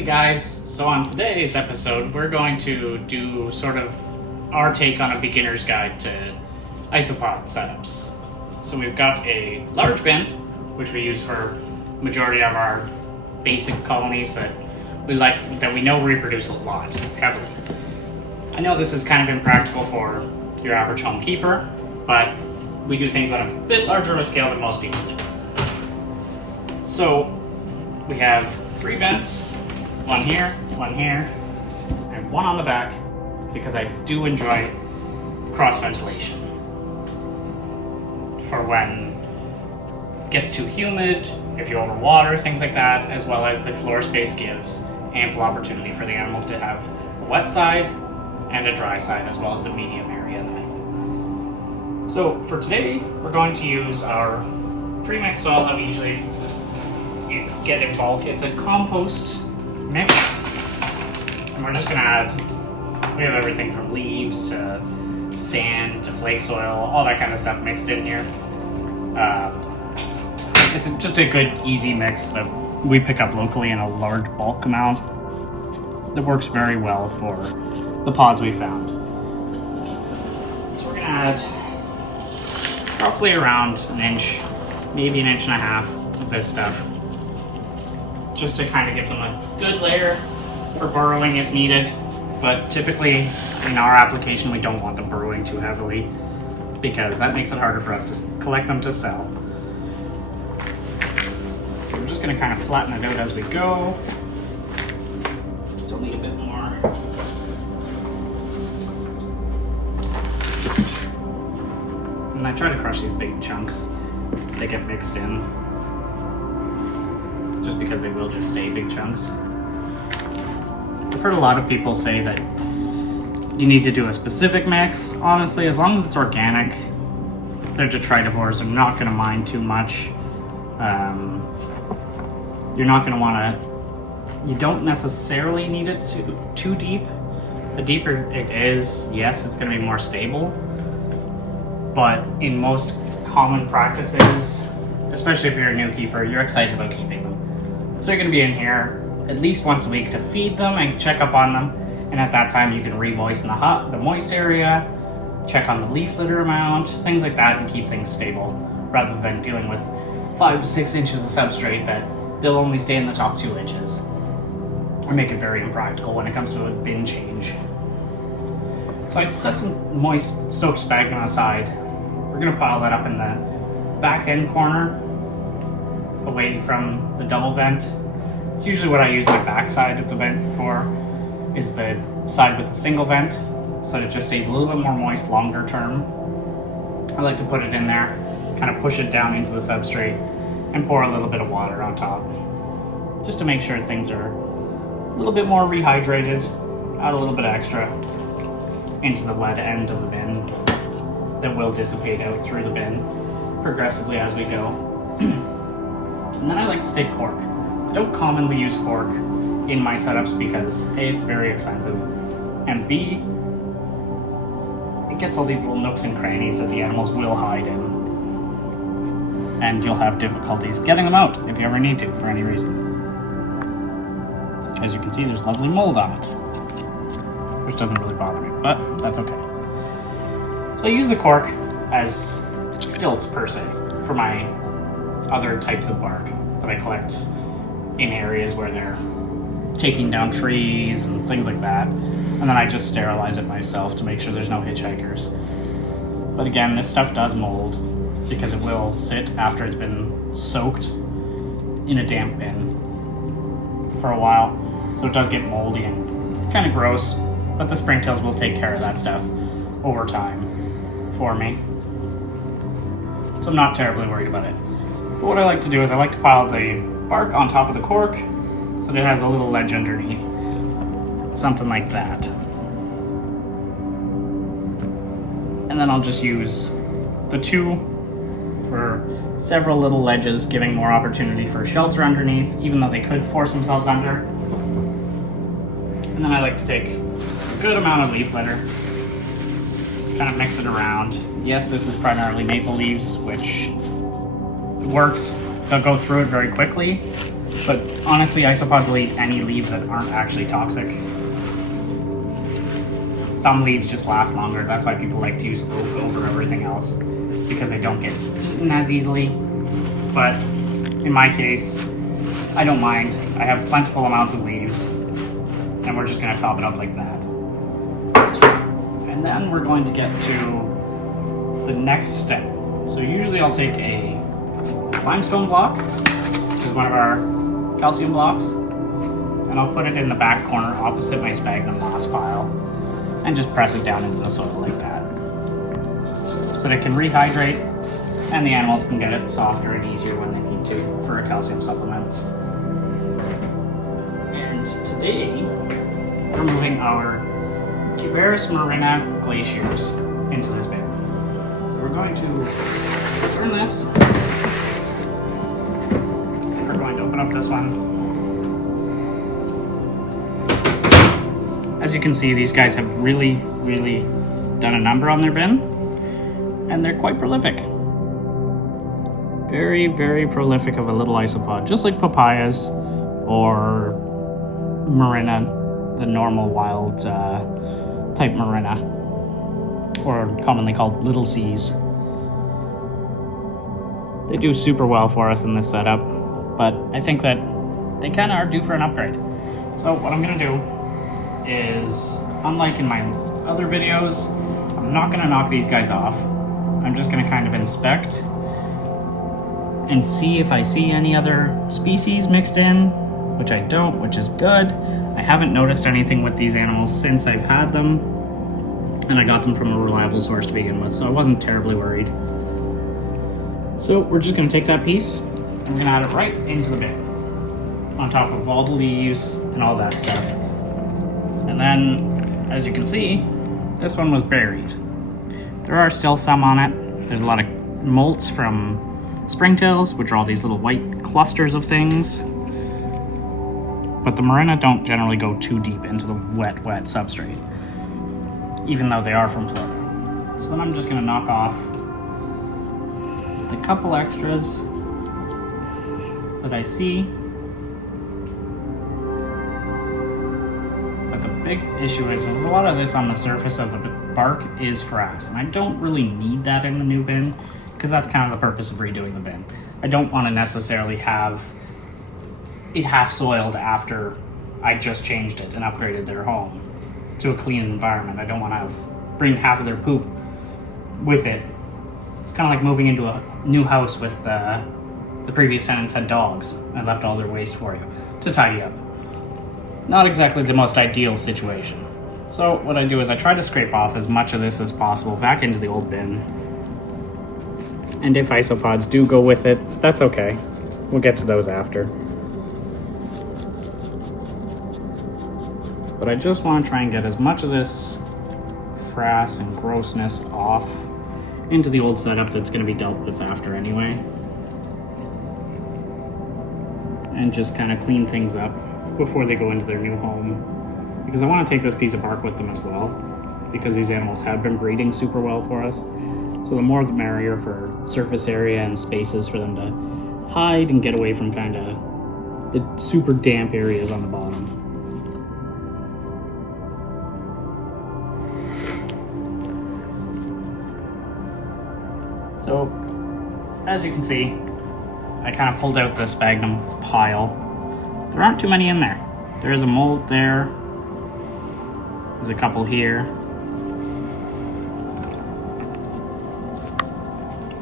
Hey guys, so on today's episode we're going to do sort of our take on a beginner's guide to isopod setups. So we've got a large bin, which we use for majority of our basic colonies that we know reproduce a lot, heavily. I know this is kind of impractical for your average home keeper, but we do things on a bit larger of a scale than most people do. So we have 3 vents, one here, and one on the back, because I do enjoy cross ventilation for when it gets too humid, if you overwater, things like that, as well as the floor space gives ample opportunity for the animals to have a wet side and a dry side, as well as the medium area in the So for today, we're going to use our pre-mixed soil that we usually get in bulk. It's a compost mix, and we're just gonna add, we have everything from leaves to sand to flake soil, all that kind of stuff mixed in here. It's just a good, easy mix that we pick up locally in a large bulk amount that works very well for the pods we found. So we're gonna add roughly around an inch, maybe an inch and a half of this stuff, just to kind of give them a good layer for burrowing if needed. But typically in our application, we don't want them burrowing too heavily because that makes it harder for us to collect them to sell. We're just going to kind of flatten it out as we go. Still need a bit more. And I try to crush these big chunks. They get mixed in, just because they will just stay big chunks. I've heard a lot of people say that you need to do a specific mix. Honestly, as long as it's organic, they're detritivores, they're not going to mind too much. You're not going to want to, you don't necessarily need it too deep. The deeper it is, yes, it's going to be more stable. But in most common practices, especially if you're a new keeper, you're excited about keeping them. So you're going to be in here at least once a week to feed them and check up on them. And at that time you can re-moisten the moist area, check on the leaf litter amount, things like that, and keep things stable, rather than dealing with 5 to 6 inches of substrate that they'll only stay in the top 2 inches. Or make it very impractical when it comes to a bin change. So I set some moist soap sphagnum aside. We're going to pile that up in the back end corner, away from the double vent. It's usually what I use my back side of the vent for, is the side with the single vent, so that it just stays a little bit more moist longer term. I like to put it in there, kind of push it down into the substrate, and pour a little bit of water on top, just to make sure things are a little bit more rehydrated, add a little bit extra into the wet end of the bin that will dissipate out through the bin progressively as we go. And then I like to take cork. I don't commonly use cork in my setups because A, it's very expensive, and B, it gets all these little nooks and crannies that the animals will hide in, and you'll have difficulties getting them out if you ever need to for any reason. As you can see, there's lovely mold on it, which doesn't really bother me, but that's okay. So I use the cork as stilts per se for my other types of bark that I collect in areas where they're taking down trees and things like that, and then I just sterilize it myself to make sure there's no hitchhikers. But again, this stuff does mold because it will sit after it's been soaked in a damp bin for a while, so it does get moldy and kind of gross, but the springtails will take care of that stuff over time for me, so I'm not terribly worried about it. But what I like to do is I like to pile the bark on top of the cork so that it has a little ledge underneath, something like that. And then I'll just use the 2 for several little ledges, giving more opportunity for shelter underneath, even though they could force themselves under. And then I like to take a good amount of leaf litter, kind of mix it around. Yes, this is primarily maple leaves, which works. They'll go through it very quickly, But honestly, isopods will eat any leaves that aren't actually toxic. Some leaves just last longer. That's why people like to use oak over everything else, because they don't get eaten as easily. But in my case, I don't mind. I have plentiful amounts of leaves, and we're just gonna top it up like that. And then we're going to get to the next step. So usually I'll take a limestone block, which is one of our calcium blocks, and I'll put it in the back corner opposite my sphagnum moss pile, and just press it down into the soil like that, so that it can rehydrate, and the animals can get it softer and easier when they need to for a calcium supplement. And today, we're moving our Cubaris marina glaciers into this bin. So we're going to turn this. We're going to open up this one. As you can see, these guys have really done a number on their bin, and they're quite prolific. Very prolific of a little isopod, just like papayas or marina, the normal wild type marina, or commonly called little C's. They do super well for us in this setup, but I think that they kind of are due for an upgrade. So what I'm gonna do is, unlike in my other videos, I'm not gonna knock these guys off. I'm just gonna kind of inspect and see if I see any other species mixed in, which I don't, which is good. I haven't noticed anything with these animals since I've had them, and I got them from a reliable source to begin with, so I wasn't terribly worried. So we're just gonna take that piece, and we're gonna add it right into the bin, on top of all the leaves and all that stuff. And then, as you can see, this one was buried. There are still some on it. There's a lot of molts from springtails, which are all these little white clusters of things. But the marina don't generally go too deep into the wet substrate, even though they are from Florida. So then I'm just gonna knock off the couple extras that I see. Big issue is a lot of this on the surface of the bark is frass, and I don't really need that in the new bin, because that's kind of the purpose of redoing the bin. I don't want to necessarily have it half soiled after I just changed it and upgraded their home to a clean environment. I don't want to bring half of their poop with it. It's kind of like moving into a new house with the previous tenants had dogs and left all their waste for you to tidy up. Not exactly the most ideal situation. So what I do is I try to scrape off as much of this as possible back into the old bin. And if isopods do go with it, that's okay. We'll get to those after. But I just want to try and get as much of this frass and grossness off into the old setup that's going to be dealt with after anyway. And just kind of clean things up before they go into their new home, because I want to take this piece of bark with them as well, because these animals have been breeding super well for us. So the more the merrier for surface area and spaces for them to hide and get away from kind of the super damp areas on the bottom. So as you can see, I kind of pulled out the sphagnum pile. There aren't too many in there. There is a mold there. There's a couple here.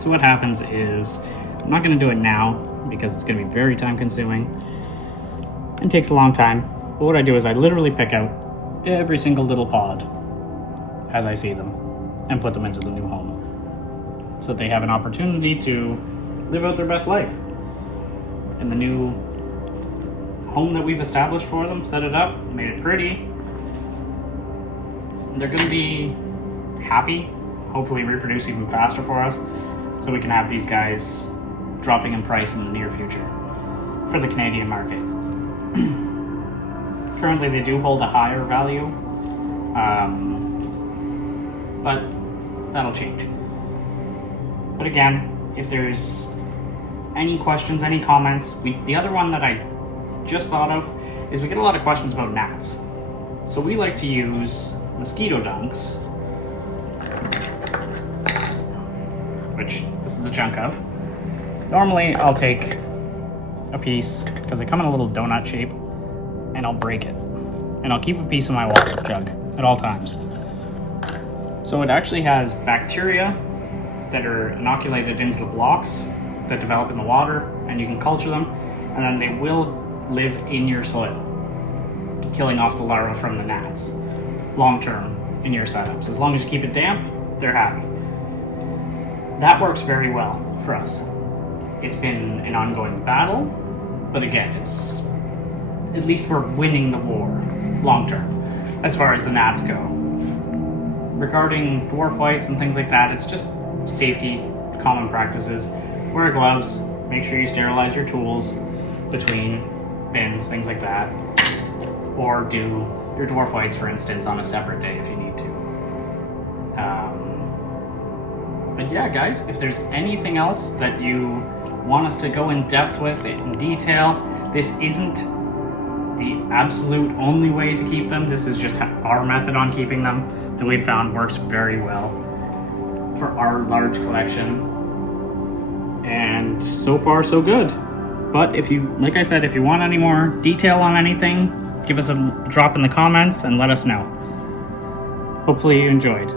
So what happens is, I'm not going to do it now because it's going to be very time consuming and takes a long time. But what I do is I literally pick out every single little pod as I see them and put them into the new home, so that they have an opportunity to live out their best life in the new home that we've established for them, set it up, made it pretty. They're going to be happy, hopefully reproduce even faster for us, so we can have these guys dropping in price in the near future for the Canadian market. Currently they do hold a higher value, but that'll change. But again, if there's any questions, any comments, the other one that I just thought of is we get a lot of questions about gnats. So we like to use mosquito dunks, which this is a chunk of. Normally I'll take a piece, because they come in a little donut shape, and I'll break it. And I'll keep a piece in my water jug at all times. So it actually has bacteria that are inoculated into the blocks that develop in the water, and you can culture them, and then they will live in your soil, killing off the larvae from the gnats long term in your setups. As long as you keep it damp, they're happy. That works very well for us. It's been an ongoing battle, but again, it's at least we're winning the war long term as far as the gnats go. Regarding dwarf whites and things like that, it's just safety, common practices. Wear gloves, make sure you sterilize your tools between bins, things like that. Or do your dwarf whites, for instance, on a separate day if you need to. But yeah, guys, if there's anything else that you want us to go in depth with in detail, this isn't the absolute only way to keep them. This is just our method on keeping them that we've found works very well for our large collection. And so far, so good. But if you, like I said, if you want any more detail on anything, give us a drop in the comments and let us know. Hopefully you enjoyed.